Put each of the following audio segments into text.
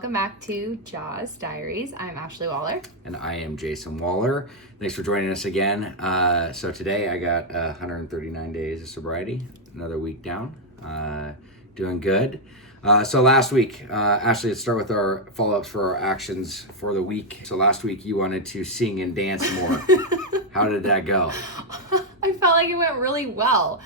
welcome back to JAWS Diaries. I'm Ashley Wahler. And I am Jason Wahler. Thanks for joining us again. So today I got 139 days of sobriety, another week down, doing good. So last week, Ashley, let's start with our follow-ups for our actions for the week. So last week you wanted to sing and dance more. How did that go? I felt like it went really well.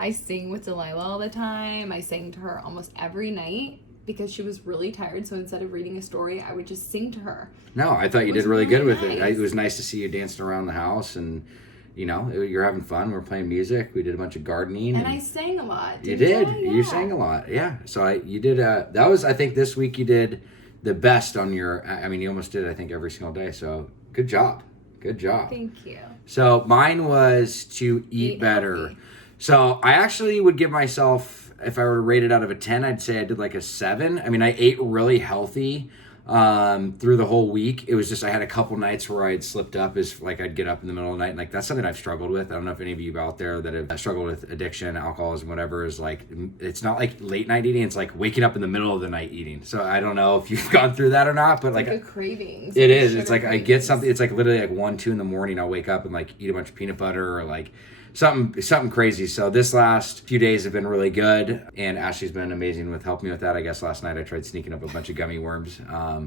I sing with Delilah all the time. I sang to her almost every night because she was really tired. So instead of reading a story, I would just sing to her. No, I thought you did really good with it. It was nice to see you dancing around the house and, you know, you're having fun. We're playing music. We did a bunch of gardening. And I sang a lot. You did. Yeah. You sang a lot. Yeah. So you did, that was, I think this week you did the best on your, you almost did, I think, every single day. So good job. Good job. Thank you. So mine was to eat better. Healthy. So I actually would give myself, if I were to rate it out of a 10, I'd say I did like a 7. I mean, I ate really healthy through the whole week. It was just I had a couple nights where I'd slipped up, is like I'd get up in the middle of the night. And like that's something I've struggled with. I don't know if any of you out there that have struggled with addiction, alcoholism, whatever, is like, it's not like late night eating. It's like waking up in the middle of the night eating. So I don't know if you've gone through that or not, but it's like a cravings. It is. It's like cravings. I get something. It's like literally like 1, 2 in the morning. I'll wake up and like eat a bunch of peanut butter or like something crazy. So this last few days have been really good, and Ashley's been amazing with helping me with that. I guess last night I tried sneaking up a bunch of gummy worms,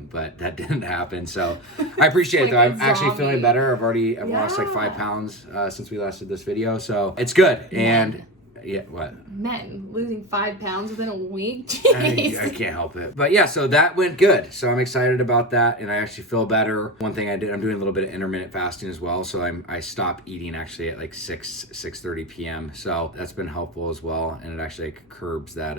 but that didn't happen. So I appreciate it though. I'm actually feeling better. I've lost like 5 pounds since we last did this video, so it's good. And yeah, what? Men losing 5 pounds within a week. I can't help it. But yeah, so that went good. So I'm excited about that, and I actually feel better. One thing I did, I'm doing a little bit of intermittent fasting as well. So I stopped eating actually at like 6:30 p.m. So that's been helpful as well, and it actually curbs that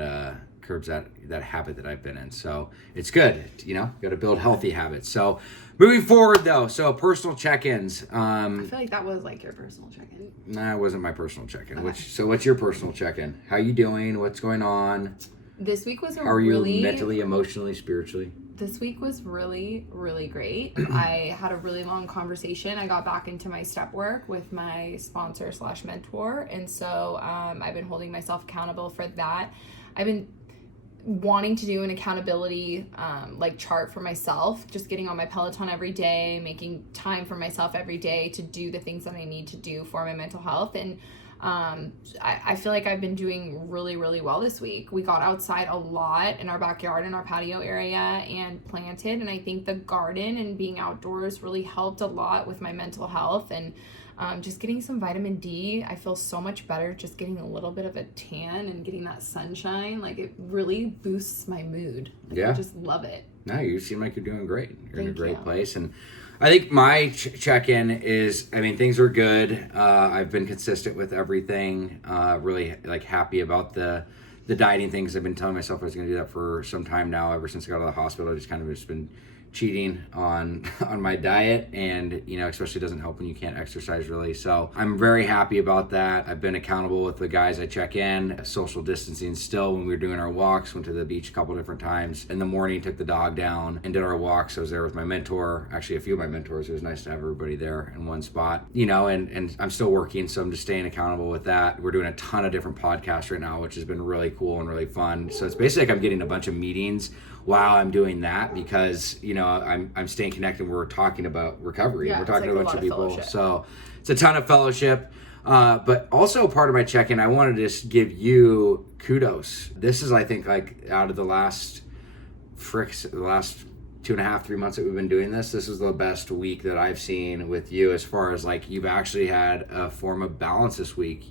habit that I've been in. So it's good. You know, got to build healthy habits. So moving forward though, so personal check-ins. I feel like that was like your personal check-in. Nah, it wasn't my personal check-in. Okay. So what's your personal check-in? How you doing? What's going on? This week was How are you mentally, emotionally, spiritually? This week was really, really great. I had a really long conversation. I got back into my step work with my sponsor / mentor. And so I've been holding myself accountable for that. I've been wanting to do an accountability chart for myself, just getting on my Peloton every day, making time for myself every day to do the things that I need to do for my mental health. And I feel like I've been doing really, really well this week. We got outside a lot in our backyard, in our patio area, and planted. And I think the garden and being outdoors really helped a lot with my mental health. And just getting some vitamin D. I feel so much better just getting a little bit of a tan and getting that sunshine. Like, it really boosts my mood. Yeah. I just love it. No, you seem like you're doing great. You're in a great place. And I think my check-in is, things are good. I've been consistent with everything. Really happy about the dieting things. I've been telling myself I was going to do that for some time now. Ever since I got out of the hospital, I just kind of been cheating on my diet, and especially doesn't help when you can't exercise really. So I'm very happy about that. I've been accountable with the guys I check in, social distancing still when we were doing our walks. Went to the beach a couple different times in the morning, took the dog down and did our walks. I was there with my mentor, actually a few of my mentors. It was nice to have everybody there in one spot, and I'm still working, so I'm just staying accountable with that. We're doing a ton of different podcasts right now, which has been really cool and really fun. So it's basically like I'm getting a bunch of meetings while I'm doing that, because I'm staying connected. We're talking about recovery. We're talking to a bunch of people. Fellowship. So it's a ton of fellowship. But also part of my check-in, I wanted to just give you kudos. This is, I think, like out of the last 2.5, 3 months that we've been doing this is the best week that I've seen with you, as far as like you've actually had a form of balance this week.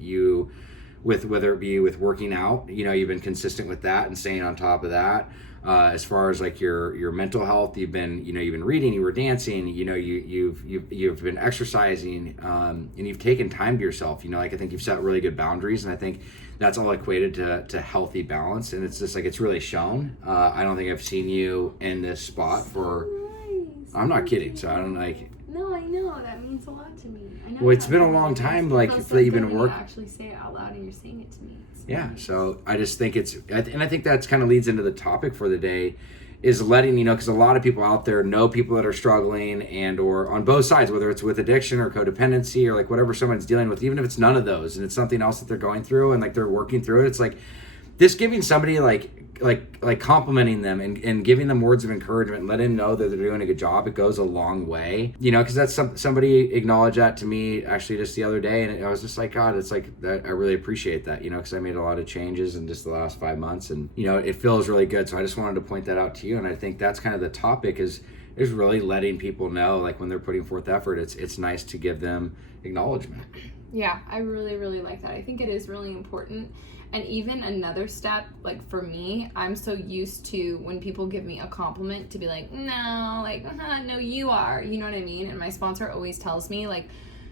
Whether it be with working out, you've been consistent with that and staying on top of that. As far as like your mental health, you've been reading, you were dancing, you've been exercising, and you've taken time to yourself. I think you've set really good boundaries, and I think that's all equated to healthy balance. And it's just like, it's really shown. I don't think I've seen you in this spot for. Nice. I'm not kidding. So I don't like. No, I know that means a lot to me. I know. Well, it's been a long time, that you've been working. Actually say it out loud, and you're saying it to me. Yeah, so I just think and I think that's kind of leads into the topic for the day, is letting, because a lot of people out there know people that are struggling, and or on both sides, whether it's with addiction or codependency or like whatever someone's dealing with, even if it's none of those and it's something else that they're going through and like they're working through it, it's like this giving somebody like like complimenting them and giving them words of encouragement and letting them know that they're doing a good job, it goes a long way, you know, because that's somebody acknowledged that to me actually just the other day, and I was just like, God, it's like that, I really appreciate that, you know, because I made a lot of changes in just the last 5 months, and you know, it feels really good. So I just wanted to point that out to you, and I think that's kind of the topic is really letting people know, like when they're putting forth effort, it's nice to give them acknowledgement. Yeah, I really, really like that. I think it is really important. And even another step, like for me, I'm so used to when people give me a compliment to be like, no, like, no, you are, you know what I mean? And my sponsor always tells me, like,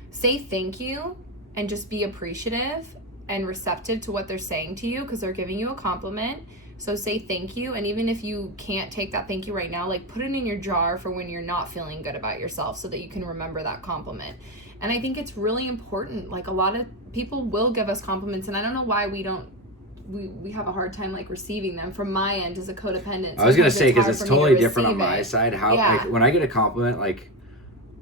say thank you and just be appreciative and receptive to what they're saying to you because they're giving you a compliment. So say thank you. And even if you can't take that thank you right now, like put it in your jar for when you're not feeling good about yourself so that you can remember that compliment. And I think it's really important. Like a lot of people will give us compliments, and I don't know why we have a hard time like receiving them from my end as a codependent. I was going to say, because it's totally different on my side. How like, when I get a compliment, like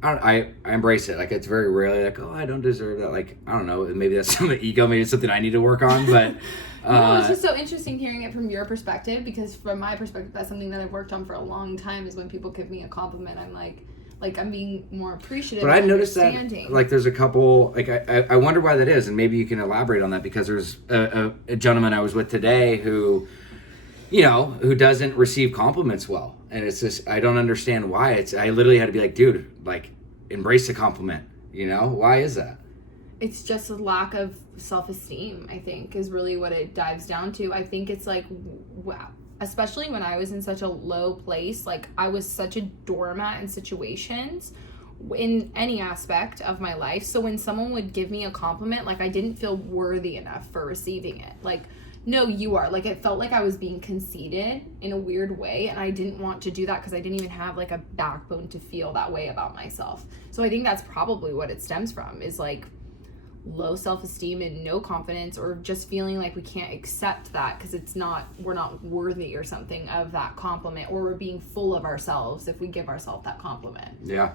I embrace it. Like it's very rarely like, oh, I don't deserve that. Like, I don't know. Maybe that's some ego. Maybe it's something I need to work on. But no, it's just so interesting hearing it from your perspective, because from my perspective, that's something that I've worked on for a long time, is when people give me a compliment, I'm like I'm being more appreciative. But I noticed that, like, there's a couple, like, I wonder why that is, and maybe you can elaborate on that, because there's a gentleman I was with today who, you know, who doesn't receive compliments well. And it's just, I don't understand why. I literally had to be like, dude, like, embrace the compliment, you know? Why is that? It's just a lack of self-esteem, I think, is really what it dives down to. I think it's like, wow. Especially when I was in such a low place, like I was such a doormat in situations in any aspect of my life. So when someone would give me a compliment, like I didn't feel worthy enough for receiving it. Like, no, you are. Like it felt like I was being conceited in a weird way, and I didn't want to do that because I didn't even have like a backbone to feel that way about myself. So I think that's probably what it stems from, is like low self-esteem and no confidence, or just feeling like we can't accept that because we're not worthy or something of that compliment, or we're being full of ourselves if we give ourselves that compliment. Yeah.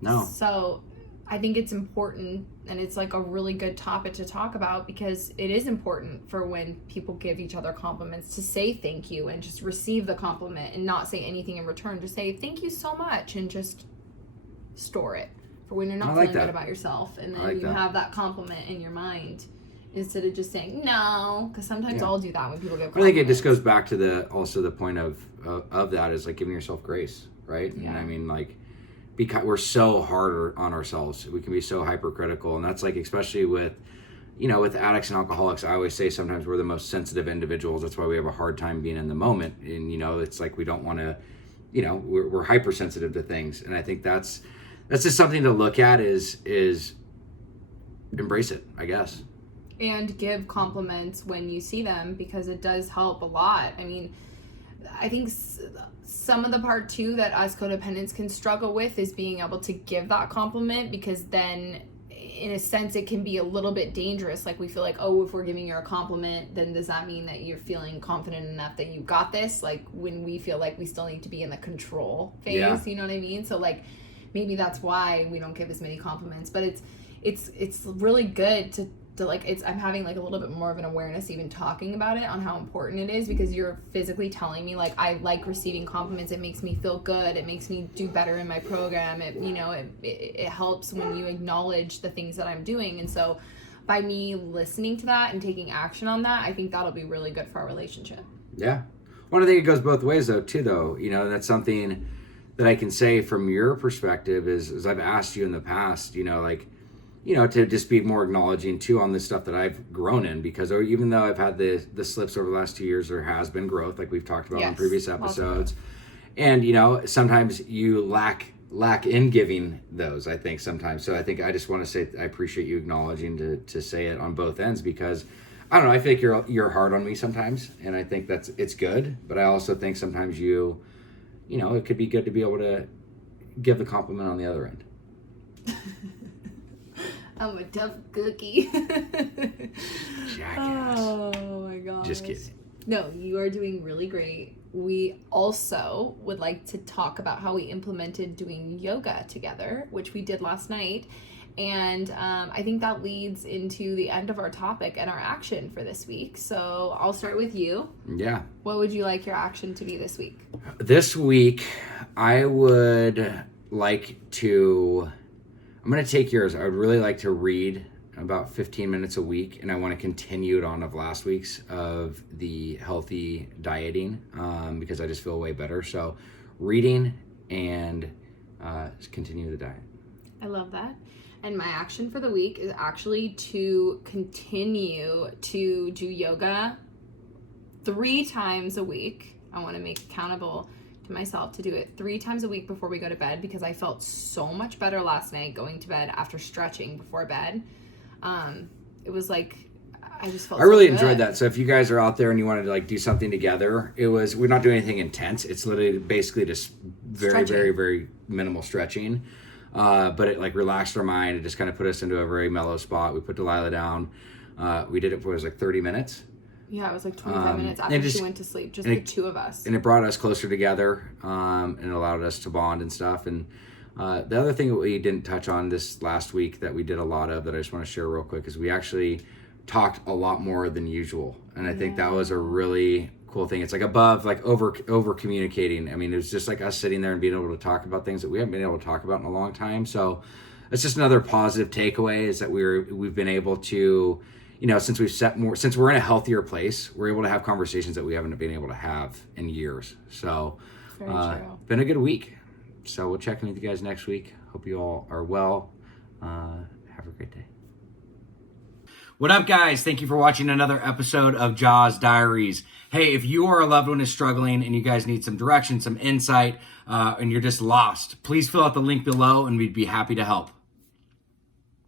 No. So I think it's important, and it's like a really good topic to talk about, because it is important for when people give each other compliments to say thank you and just receive the compliment and not say anything in return. Just say thank you so much and just store it for when you're not feeling good about yourself, and then you have that compliment in your mind instead of just saying no, because sometimes I'll do that when people get compliments. I think it just goes back to the point of that is like giving yourself grace, right? Yeah. And I mean, like, because we're so hard on ourselves, we can be so hypercritical, and that's like, especially with, you know, with addicts and alcoholics, I always say sometimes we're the most sensitive individuals. That's why we have a hard time being in the moment, and you know, it's like we don't want to, you know, we're hypersensitive to things, and I think that's just something to look at is embrace it, I guess. And give compliments when you see them, because it does help a lot. I mean, I think some of the part too that us codependents can struggle with is being able to give that compliment, because then in a sense it can be a little bit dangerous. Like we feel like, oh, if we're giving you a compliment, then does that mean that you're feeling confident enough that you got this? Like when we feel like we still need to be in the control phase, you know what I mean? So like maybe that's why we don't give as many compliments, but it's really good to like, I'm having like a little bit more of an awareness even talking about it, on how important it is, because you're physically telling me like, I like receiving compliments. It makes me feel good. It makes me do better in my program. It helps when you acknowledge the things that I'm doing. And so by me listening to that and taking action on that, I think that'll be really good for our relationship. Yeah. One, I think it goes both ways though, you know, that's something that I can say from your perspective is I've asked you in the past, you know, like, you know, to just be more acknowledging too on the stuff that I've grown in, because even though I've had the slips over the last 2 years, there has been growth, like we've talked about in previous episodes. And, you know, sometimes you lack in giving those, I think sometimes. So I think I just want to say, I appreciate you acknowledging to say it on both ends, because I don't know, I feel like you're hard on me sometimes, and I think it's good, but I also think sometimes you know, it could be good to be able to give the compliment on the other end. I'm a tough cookie. Jackass. Oh my gosh. Just kidding. No, you are doing really great. We also would like to talk about how we implemented doing yoga together, which we did last night. And I think that leads into the end of our topic and our action for this week. So I'll start with you. Yeah. What would you like your action to be this week? This week, I would like to, I'm going to take yours. I would really like to read about 15 minutes a week, and I want to continue it on of last week's of the healthy dieting because I just feel way better. So reading and continue the diet. I love that. And my action for the week is actually to continue to do yoga 3 times a week. I want to make accountable to myself to do it 3 times a week before we go to bed because I felt so much better last night going to bed after stretching before bed. It was like I just felt. I really so enjoyed that. So if you guys are out there and you wanted to like do something together, we're not doing anything intense. It's literally basically just very, very minimal stretching. But it like relaxed our mind. It just kind of put us into a very mellow spot. We put Delilah down. We did it for 30 minutes. Yeah, it was like 25 minutes after she went to sleep, just the 2 of us. And it brought us closer together and it allowed us to bond and stuff. And the other thing that we didn't touch on this last week that we did a lot of that I just want to share real quick is we actually talked a lot more than usual. And I think that was a really cool thing. It's like above like over communicating. I mean, it was just like us sitting there and being able to talk about things that we haven't been able to talk about in a long time. So it's just another positive takeaway is that we've been able to, since we're in a healthier place, we're able to have conversations that we haven't been able to have in years. So been a good week. So we'll check in with you guys next week. Hope you all are well. Have a great day. What up, guys? Thank you for watching another episode of JAWS Diaries. Hey, if you or a loved one is struggling and you guys need some direction, some insight, and you're just lost, please fill out the link below and we'd be happy to help.